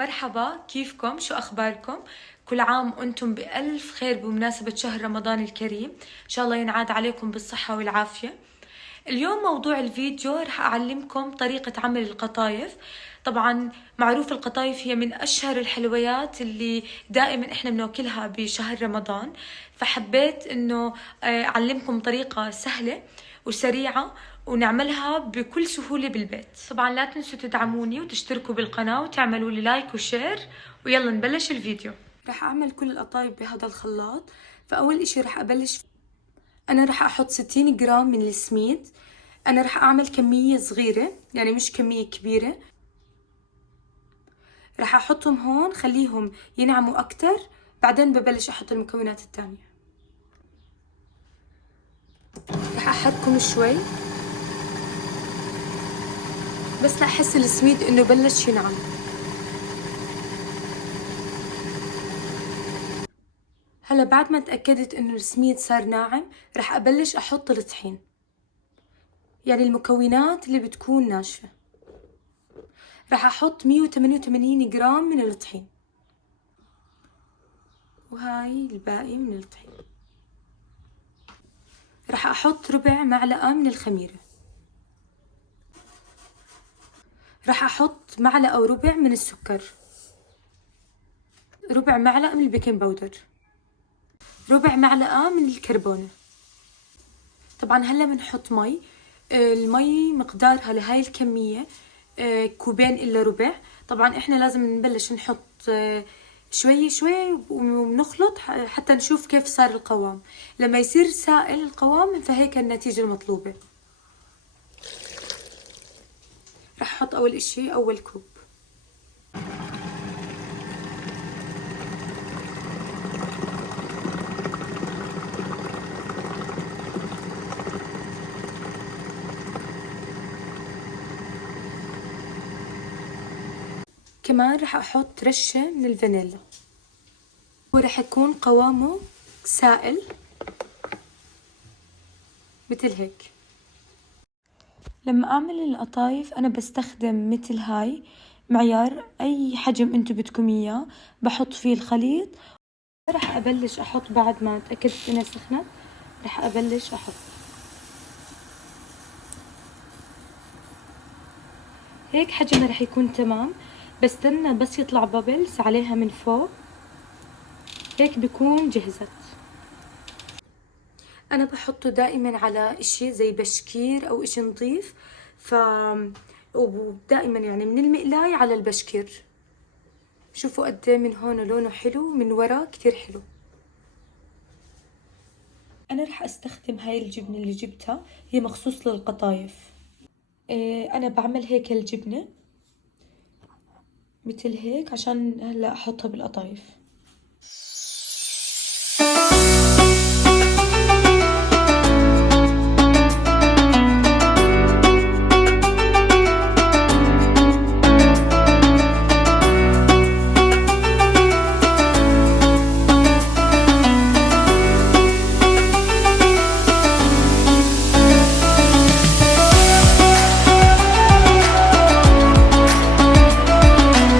مرحبا، كيفكم؟ شو أخباركم؟ كل عام وأنتم بألف خير بمناسبة شهر رمضان الكريم. إن شاء الله ينعاد عليكم بالصحة والعافية. اليوم موضوع الفيديو رح أعلمكم طريقة عمل القطايف. طبعا معروف القطايف هي من أشهر الحلويات اللي دائما إحنا بناكلها بشهر رمضان، فحبيت إنه أعلمكم طريقة سهلة وسريعة ونعملها بكل سهولة بالبيت. طبعا لا تنسوا تدعموني وتشتركوا بالقناة وتعملوا لي لايك وشير، ويلا نبلش الفيديو. رح أعمل كل القطايف بهذا الخلاط. فأول إشي رح أبلش، أنا رح أحط 60 جرام من السميد. أنا رح أعمل كمية صغيرة يعني مش كمية كبيرة. رح أحطهم هون خليهم ينعموا أكتر، بعدين ببلش أحط المكونات التانية. رح أحركهم شوي بس لأحس السميد إنه بلش ينعم. هلا بعد ما تأكدت إنه السميد صار ناعم رح أبلش أحط الطحين، يعني المكونات اللي بتكون ناشفة. رح أحط 188 جرام من الطحين، وهاي الباقي من الطحين. رح أحط ربع معلقة من الخميرة. رح أحط معلقة وربع من السكر، ربع معلقة من البيكنج باودر، ربع معلقة من الكربونة. طبعا هلا بنحط مي. المي مقدارها لهاي الكمية كوبين إلا ربع. طبعا إحنا لازم نبلش نحط شوي شوي وبنخلط حتى نشوف كيف صار القوام. لما يصير سائل القوام فهيك النتيجة المطلوبة. رح أحط أول إشي أول كوب. كمان رح أحط رشة من الفانيلا، ورح يكون قوامه سائل مثل هيك. لما أعمل القطايف أنا بستخدم مثل هاي معيار، أي حجم أنتو بدكم إياه بحط فيه الخليط. رح أبلش أحط بعد ما تأكدت إنها سخنت. رح أبلش أحط هيك حجمها رح يكون تمام. بستنى بس يطلع بابلز عليها من فوق، هيك بكون جهزت. أنا بحطه دائما على إشي زي بشكير أو إشي نظيف، ودائما يعني من المقلاية على البشكير. شوفوا قد ايه من هون لونه حلو، من ورا كتير حلو. أنا رح أستخدم هاي الجبنة اللي جبتها، هي مخصوص للقطايف. أنا بعمل هيك الجبنة مثل هيك عشان هلا أحطها بالقطايف.